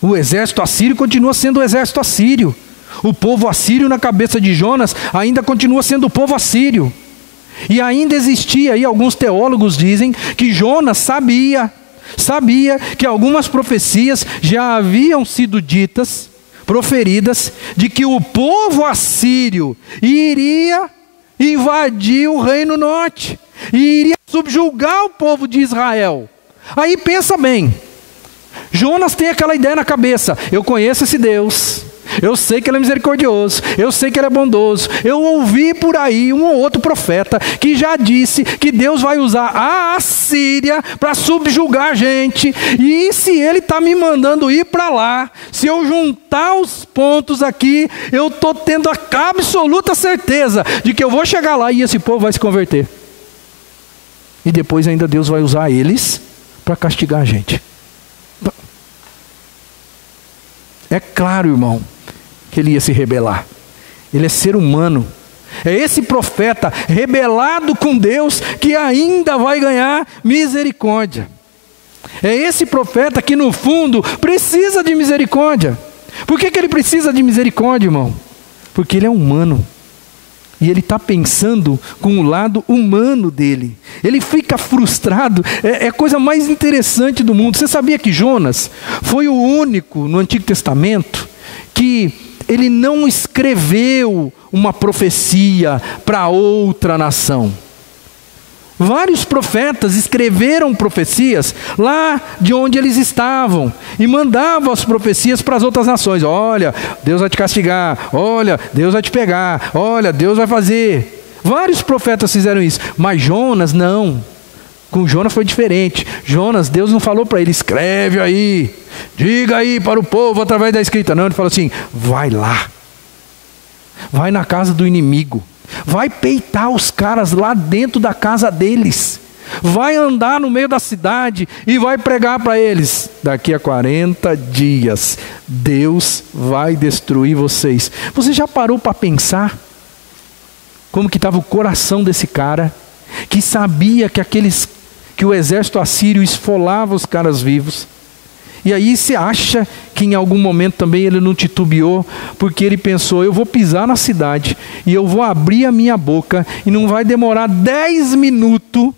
O exército assírio continua sendo o exército assírio. O povo assírio na cabeça de Jonas ainda continua sendo o povo assírio. E ainda existia, aí alguns teólogos dizem que Jonas sabia que algumas profecias já haviam sido ditas, proferidas, de que o povo assírio iria invadir o reino norte e iria subjugar o povo de Israel. Aí pensa bem, Jonas tem aquela ideia na cabeça: eu conheço esse Deus, eu sei que Ele é misericordioso, eu sei que Ele é bondoso. Eu ouvi por aí um ou outro profeta que já disse que Deus vai usar a Assíria para subjugar a gente. E se Ele está me mandando ir para lá, se eu juntar os pontos aqui, eu estou tendo a absoluta certeza de que eu vou chegar lá e esse povo vai se converter. E depois ainda Deus vai usar eles para castigar a gente. É claro, irmão, que ele ia se rebelar. Ele é ser humano. É esse profeta rebelado com Deus que ainda vai ganhar misericórdia. É esse profeta que no fundo precisa de misericórdia. Por que ele precisa de misericórdia, irmão? Porque ele é humano. E ele está pensando com o lado humano dele. Ele fica frustrado. É a coisa mais interessante do mundo. Você sabia que Jonas foi o único no Antigo Testamento que ele não escreveu uma profecia para outra nação? Vários profetas escreveram profecias lá de onde eles estavam e mandavam as profecias para as outras nações. Olha, Deus vai te castigar. Olha, Deus vai te pegar. Olha, Deus vai fazer. Vários profetas fizeram isso, mas Jonas não. Com Jonas foi diferente. Jonas, Deus não falou para ele: escreve aí, diga aí para o povo através da escrita. Não, ele falou assim: vai lá, vai na casa do inimigo, vai peitar os caras lá dentro da casa deles, vai andar no meio da cidade e vai pregar para eles: daqui a 40 dias Deus vai destruir vocês. Você já parou para pensar como que estava o coração desse cara, que sabia que o exército assírio esfolava os caras vivos? E aí você acha que em algum momento também ele não titubeou, porque ele pensou: eu vou pisar na cidade e eu vou abrir a minha boca e não vai demorar 10 minutos,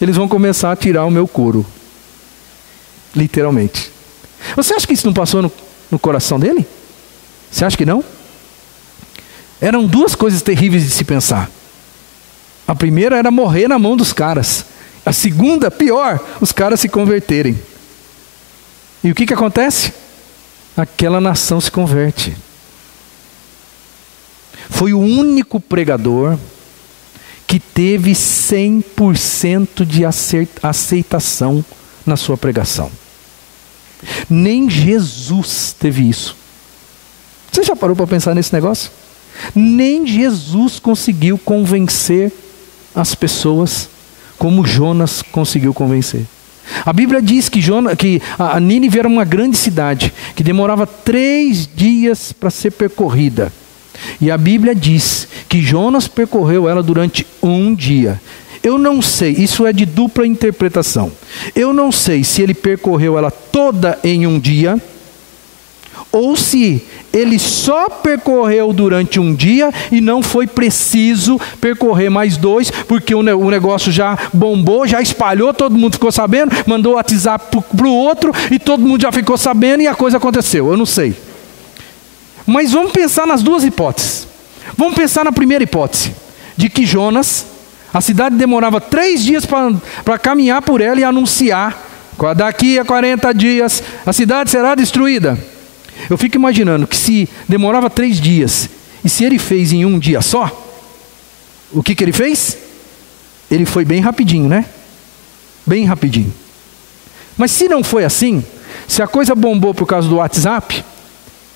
eles vão começar a tirar o meu couro. Literalmente. Você acha que isso não passou no coração dele? Você acha que não? Eram duas coisas terríveis de se pensar. A primeira era morrer na mão dos caras. A segunda, pior, os caras se converterem. E o que acontece? Aquela nação se converte. Foi o único pregador que teve 100% de aceitação na sua pregação. Nem Jesus teve isso. Você já parou para pensar nesse negócio? Nem Jesus conseguiu convencer as pessoas como Jonas conseguiu convencer. A Bíblia diz que a Nínive era uma grande cidade, que demorava 3 dias para ser percorrida. E a Bíblia diz que Jonas percorreu ela durante 1 dia. Eu não sei, isso é de dupla interpretação. Eu não sei se ele percorreu ela toda em 1 dia, ou se ele só percorreu durante 1 dia e não foi preciso percorrer mais 2, porque o negócio já bombou, já espalhou, todo mundo ficou sabendo, mandou o WhatsApp para o outro e todo mundo já ficou sabendo e a coisa aconteceu. Eu não sei. Mas vamos pensar nas duas hipóteses. Vamos pensar na primeira hipótese, de que Jonas, a cidade demorava 3 dias para caminhar por ela e anunciar: daqui a 40 dias a cidade será destruída. Eu fico imaginando que se demorava 3 dias, e se ele fez em 1 dia só, o que ele fez? Ele foi bem rapidinho, né? Bem rapidinho. Mas se não foi assim, se a coisa bombou por causa do WhatsApp,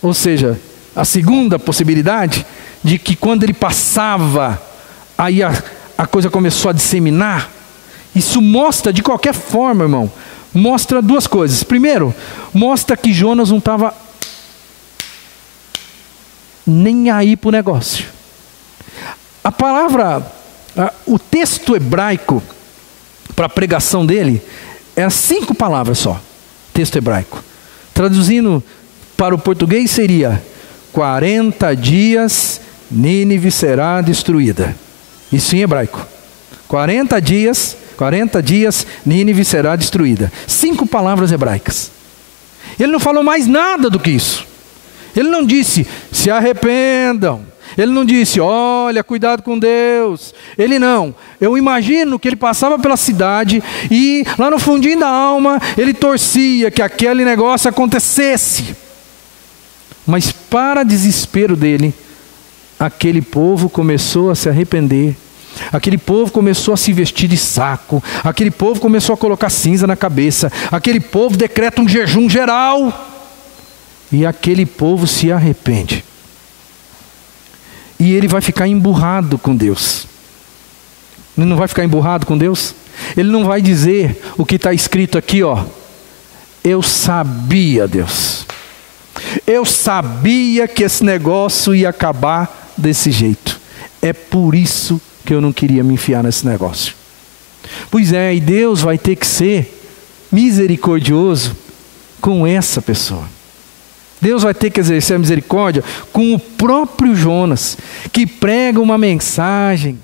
ou seja, a segunda possibilidade, de que quando ele passava, aí a coisa começou a disseminar, isso mostra, de qualquer forma, irmão, mostra 2 coisas. Primeiro, mostra que Jonas não estava nem aí para o negócio. A palavra, o texto hebraico para a pregação dele é 5 palavras só. Texto hebraico. Traduzindo para o português seria: 40 dias Nínive será destruída. Isso em hebraico. 40 dias Nínive será destruída. 5 palavras hebraicas. Ele não falou mais nada do que isso. Ele não disse: se arrependam. Ele não disse, olha, cuidado com Deus. Ele não. Eu imagino que ele passava pela cidade e lá no fundinho da alma, ele torcia que aquele negócio acontecesse. Mas para desespero dele, aquele povo começou a se arrepender. Aquele povo começou a se vestir de saco. Aquele povo começou a colocar cinza na cabeça. Aquele povo decreta um jejum geral. E aquele povo se arrepende. E ele vai ficar emburrado com Deus. Ele não vai ficar emburrado com Deus? Ele não vai dizer o que está escrito aqui, ó. Eu sabia, Deus. Eu sabia que esse negócio ia acabar desse jeito. É por isso que eu não queria me enfiar nesse negócio. Pois é, e Deus vai ter que ser misericordioso com essa pessoa. Deus vai ter que exercer a misericórdia com o próprio Jonas, que prega uma mensagem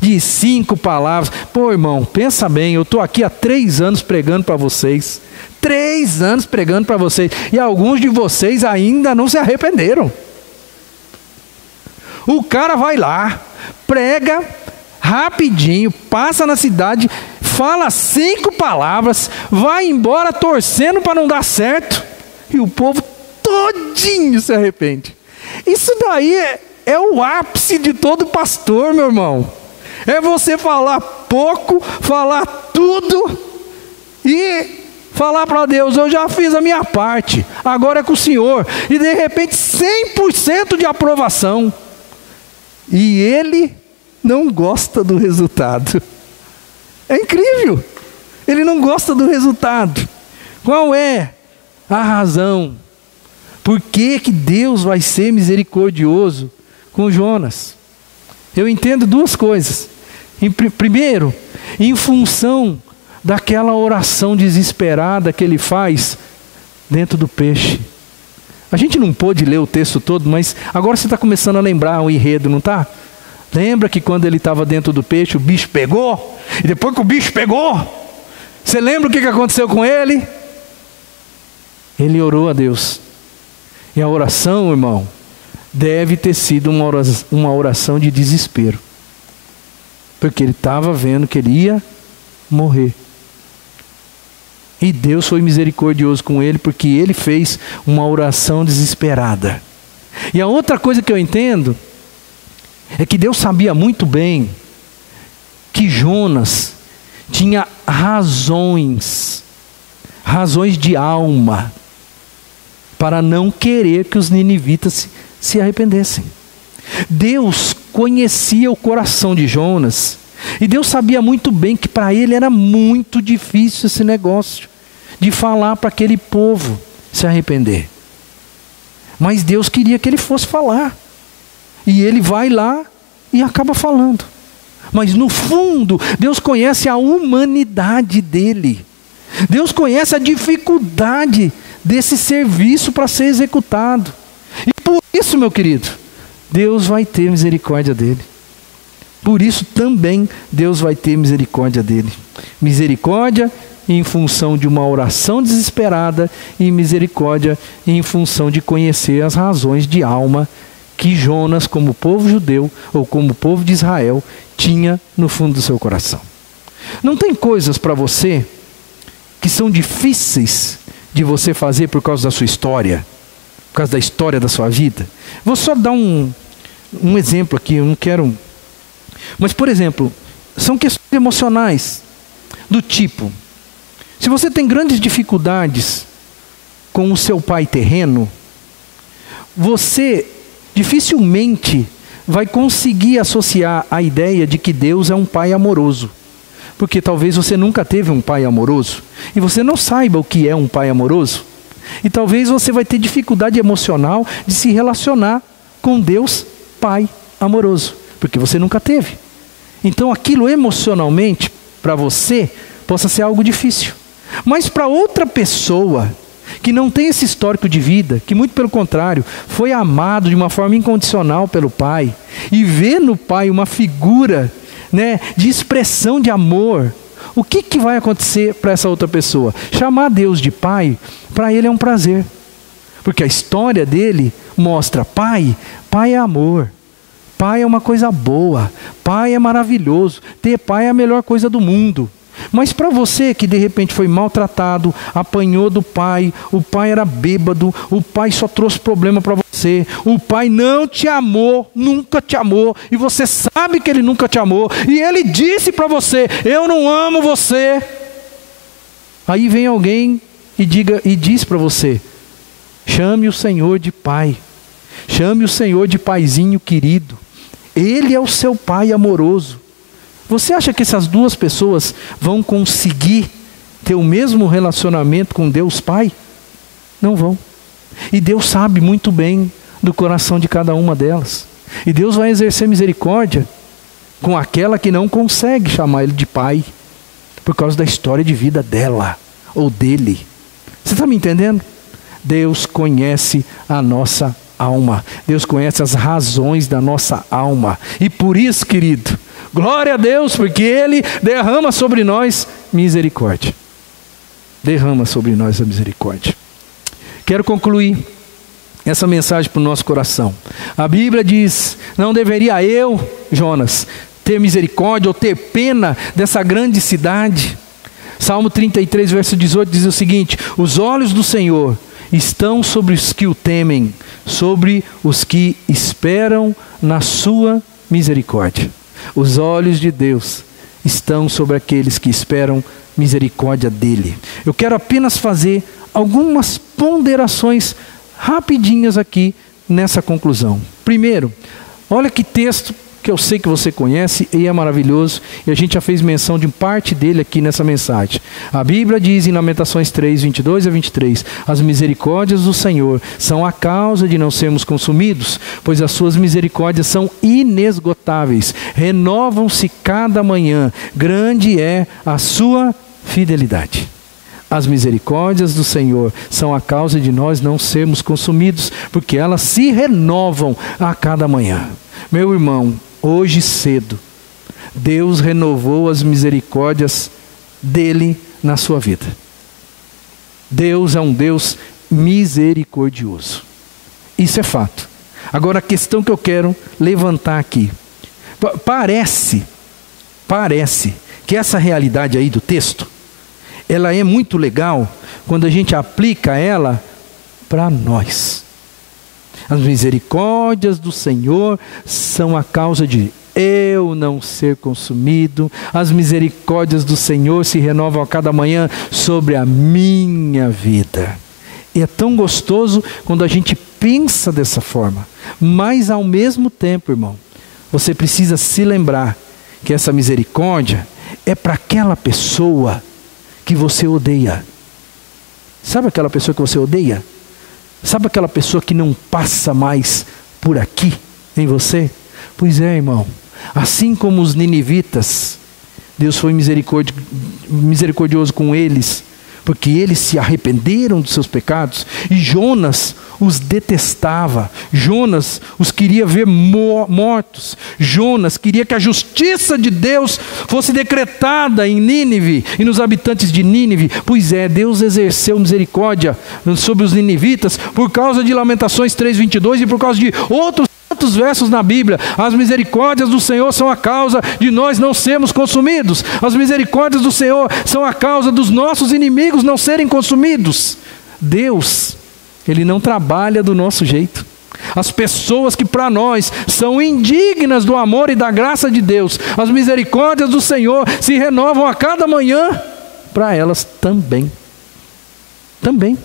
de 5 palavras. Pô, irmão, pensa bem, eu estou aqui há 3 anos pregando para vocês. 3 anos pregando para vocês. E alguns de vocês ainda não se arrependeram. O cara vai lá, prega rapidinho, passa na cidade, fala 5 palavras, vai embora torcendo para não dar certo. E o povo todinho se arrepende. Isso daí é o ápice de todo pastor, meu irmão. É você falar pouco, falar tudo e falar para Deus, eu já fiz a minha parte, agora é com o Senhor. E de repente 100% de aprovação. E ele não gosta do resultado. É incrível. Ele não gosta do resultado. Qual é a razão? Por que que Deus vai ser misericordioso com Jonas? Eu entendo 2 coisas. Primeiro, em função daquela oração desesperada que ele faz dentro do peixe. A gente não pôde ler o texto todo, mas agora você está começando a lembrar o enredo, não está? Lembra que quando ele estava dentro do peixe, o bicho pegou? E depois que o bicho pegou, você lembra o que aconteceu com ele? Ele orou a Deus. E a oração, irmão, deve ter sido uma oração de desespero. Porque ele estava vendo que ele ia morrer. E Deus foi misericordioso com ele, porque ele fez uma oração desesperada. E a outra coisa que eu entendo é que Deus sabia muito bem que Jonas tinha razões de alma, para não querer que os ninivitas se arrependessem. Deus conhecia o coração de Jonas, e Deus sabia muito bem que para ele era muito difícil esse negócio, de falar para aquele povo se arrepender. Mas Deus queria que ele fosse falar, e ele vai lá e acaba falando. Mas no fundo, Deus conhece a humanidade dele. Deus conhece a dificuldade desse serviço para ser executado. E por isso, meu querido, Deus vai ter misericórdia dele. Por isso também Deus vai ter misericórdia dele. Misericórdia em função de uma oração desesperada, e misericórdia em função de conhecer as razões de alma que Jonas, como povo judeu ou como povo de Israel, tinha no fundo do seu coração. Não tem coisas para você que são difíceis de você fazer por causa da sua história, por causa da história da sua vida? Vou só dar um exemplo aqui, eu não quero... Mas, por exemplo, são questões emocionais, do tipo, se você tem grandes dificuldades com o seu pai terreno, você dificilmente vai conseguir associar a ideia de que Deus é um pai amoroso. Porque talvez você nunca teve um pai amoroso, e você não saiba o que é um pai amoroso. E talvez você vai ter dificuldade emocional de se relacionar com Deus Pai amoroso, porque você nunca teve. Então aquilo emocionalmente, para você, possa ser algo difícil. Mas para outra pessoa, que não tem esse histórico de vida, que muito pelo contrário, foi amado de uma forma incondicional pelo Pai, e vê no Pai uma figura, de expressão de amor, o que vai acontecer para essa outra pessoa? Chamar Deus de Pai, para ele é um prazer, porque a história dele mostra: Pai é amor, Pai é uma coisa boa, pai é maravilhoso, ter pai é a melhor coisa do mundo. Mas para você que de repente foi maltratado, apanhou do pai, o pai era bêbado, o pai só trouxe problema para você, o pai não te amou, nunca te amou, e você sabe que ele nunca te amou, e ele disse para você: eu não amo você. Aí vem alguém e diz para você: chame o Senhor de pai, chame o Senhor de paizinho querido, ele é o seu pai amoroso. Você acha que essas duas pessoas vão conseguir ter o mesmo relacionamento com Deus Pai? Não vão. E Deus sabe muito bem do coração de cada uma delas. E Deus vai exercer misericórdia com aquela que não consegue chamar Ele de pai, por causa da história de vida dela ou dele. Você está me entendendo? Deus conhece a nossa alma. Deus conhece as razões da nossa alma. E por isso, querido, glória a Deus, porque Ele derrama sobre nós misericórdia. Derrama sobre nós a misericórdia. Quero concluir essa mensagem para o nosso coração. A Bíblia diz: não deveria eu, Jonas, ter misericórdia ou ter pena dessa grande cidade? Salmo 33, verso 18 diz o seguinte: os olhos do Senhor estão sobre os que o temem, sobre os que esperam na sua misericórdia. Os olhos de Deus estão sobre aqueles que esperam misericórdia dele. Eu quero apenas fazer algumas ponderações rapidinhas aqui nessa conclusão. Primeiro, olha que texto que eu sei que você conhece e é maravilhoso, e a gente já fez menção de parte dele aqui nessa mensagem. A Bíblia diz em Lamentações 3, 22 a 23, as misericórdias do Senhor são a causa de não sermos consumidos, pois as suas misericórdias são inesgotáveis, renovam-se cada manhã, grande é a sua fidelidade. As misericórdias do Senhor são a causa de nós não sermos consumidos, porque elas se renovam a cada manhã. Meu irmão, hoje cedo, Deus renovou as misericórdias dele na sua vida. Deus é um Deus misericordioso. Isso é fato. Agora a questão que eu quero levantar aqui. Parece que essa realidade aí do texto, ela é muito legal quando a gente aplica ela para nós. As misericórdias do Senhor são a causa de eu não ser consumido. As misericórdias do Senhor se renovam a cada manhã sobre a minha vida. E é tão gostoso quando a gente pensa dessa forma. Mas ao mesmo tempo, irmão, você precisa se lembrar que essa misericórdia é para aquela pessoa que você odeia. Sabe aquela pessoa que você odeia? Sabe aquela pessoa que não passa mais por aqui em você? Pois é, irmão. Assim como os ninivitas, Deus foi misericordioso com eles, porque eles se arrependeram dos seus pecados. E Jonas os detestava. Jonas os queria ver mortos. Jonas queria que a justiça de Deus fosse decretada em Nínive e nos habitantes de Nínive. Pois é, Deus exerceu misericórdia sobre os ninivitas por causa de Lamentações 3:22 e por causa de outros tantos versos na Bíblia. As misericórdias do Senhor são a causa de nós não sermos consumidos. As misericórdias do Senhor são a causa dos nossos inimigos não serem consumidos. Deus, Ele não trabalha do nosso jeito. As pessoas que para nós são indignas do amor e da graça de Deus, as misericórdias do Senhor se renovam a cada manhã para elas também. Também.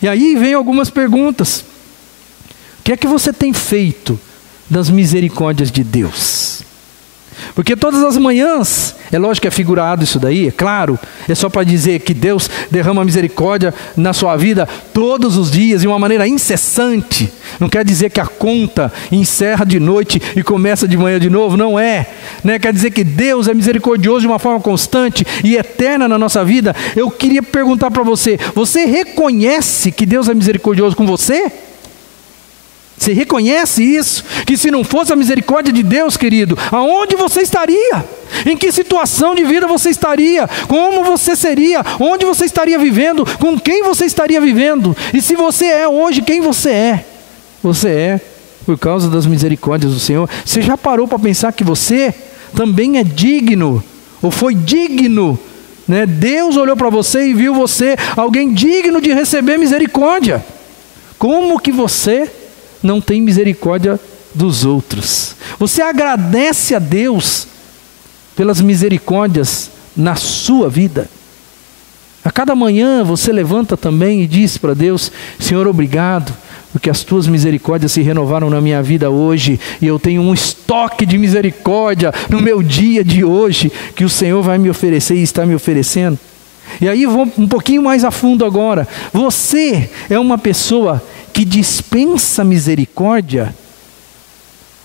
E aí vem algumas perguntas. O que é que você tem feito das misericórdias de Deus? Porque todas as manhãs, é lógico que é figurado isso daí, é claro, é só para dizer que Deus derrama misericórdia na sua vida todos os dias, de uma maneira incessante. Não quer dizer que a conta encerra de noite e começa de manhã de novo, não é. Né? Quer dizer que Deus é misericordioso de uma forma constante e eterna na nossa vida. Eu queria perguntar para você, você reconhece que Deus é misericordioso com você? Você reconhece isso? Que se não fosse a misericórdia de Deus, querido, aonde você estaria? Em que situação de vida você estaria? Como você seria? Onde você estaria vivendo? Com quem você estaria vivendo? E se você é hoje quem você é? Você é por causa das misericórdias do Senhor. Você já parou para pensar que você também é digno, ou foi digno, né? Deus olhou para você e viu você alguém digno de receber misericórdia. Como que você não tem misericórdia dos outros? Você agradece a Deus pelas misericórdias na sua vida? A cada manhã você levanta também e diz para Deus: Senhor, obrigado, porque as tuas misericórdias se renovaram na minha vida hoje, e eu tenho um estoque de misericórdia no meu dia de hoje, que o Senhor vai me oferecer e está me oferecendo. E aí vou um pouquinho mais a fundo agora. Você é uma pessoa que dispensa misericórdia?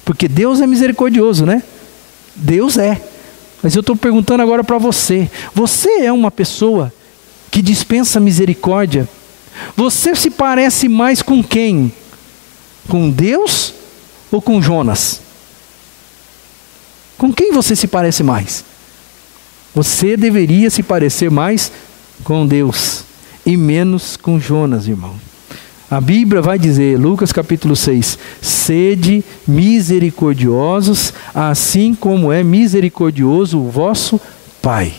Porque Deus é misericordioso, né? Deus é. Mas eu estou perguntando agora para você. Você é uma pessoa que dispensa misericórdia? Você se parece mais com quem? Com Deus ou com Jonas? Com quem você se parece mais? Você deveria se parecer mais com Deus e menos com Jonas, irmão. A Bíblia vai dizer, Lucas capítulo 6, sede misericordiosos, assim como é misericordioso o vosso Pai.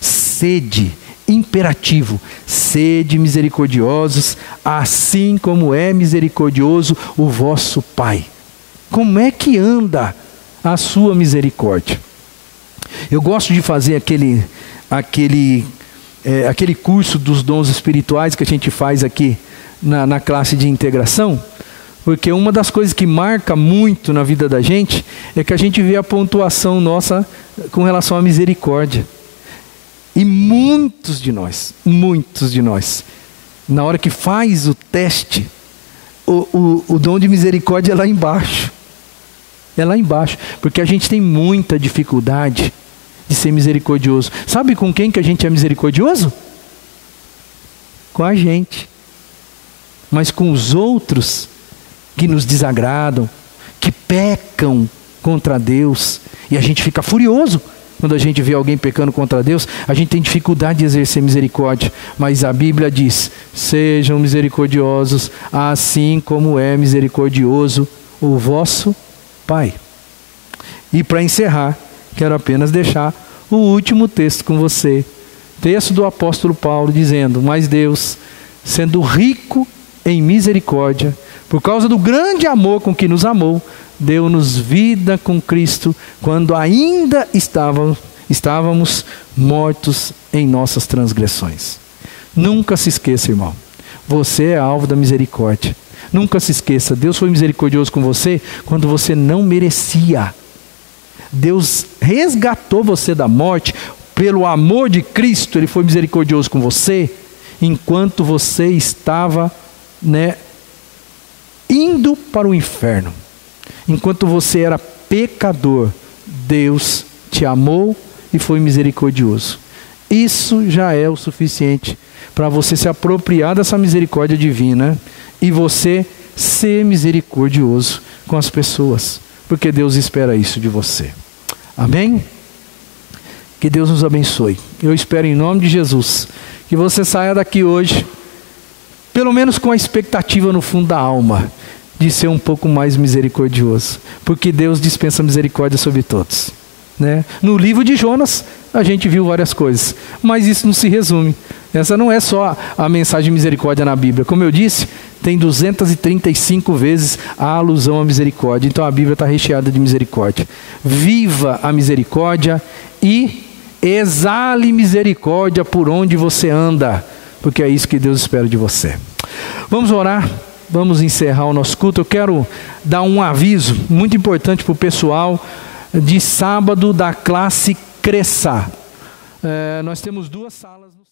Sede, imperativo, sede misericordiosos, assim como é misericordioso o vosso Pai. Como é que anda a sua misericórdia? Eu gosto de fazer aquele curso dos dons espirituais que a gente faz aqui na classe de integração, porque uma das coisas que marca muito na vida da gente é que a gente vê a pontuação nossa com relação à misericórdia. E muitos de nós, na hora que faz o teste, o dom de misericórdia é lá embaixo. É lá embaixo, porque a gente tem muita dificuldade de ser misericordioso. Sabe com quem que a gente é misericordioso? Com a gente. Mas com os outros que nos desagradam, que pecam contra Deus, e a gente fica furioso quando a gente vê alguém pecando contra Deus, a gente tem dificuldade de exercer misericórdia. Mas a Bíblia diz: sejam misericordiosos, assim como é misericordioso o vosso Pai. E para encerrar, quero apenas deixar o último texto com você. Texto do apóstolo Paulo dizendo: mas Deus, sendo rico em misericórdia, por causa do grande amor com que nos amou, deu-nos vida com Cristo, quando ainda estávamos mortos em nossas transgressões. Nunca se esqueça, irmão, você é alvo da misericórdia. Nunca se esqueça, Deus foi misericordioso com você quando você não merecia. Deus resgatou você da morte, pelo amor de Cristo, Ele foi misericordioso com você, enquanto você estava indo para o inferno. Enquanto você era pecador, Deus te amou e foi misericordioso. Isso já é o suficiente para você se apropriar dessa misericórdia divina e você ser misericordioso com as pessoas, porque Deus espera isso de você. Amém? Que Deus nos abençoe. Eu espero em nome de Jesus que você saia daqui hoje, pelo menos com a expectativa no fundo da alma, de ser um pouco mais misericordioso, porque Deus dispensa misericórdia sobre todos, né? No livro de Jonas, a gente viu várias coisas, mas isso não se resume. Essa não é só a mensagem de misericórdia na Bíblia. Como eu disse, tem 235 vezes a alusão à misericórdia. Então a Bíblia está recheada de misericórdia. Viva a misericórdia e exale misericórdia por onde você anda, porque é isso que Deus espera de você. Vamos orar, vamos encerrar o nosso culto. Eu quero dar um aviso muito importante para o pessoal de sábado da classe Cresça. Nós temos 2 salas no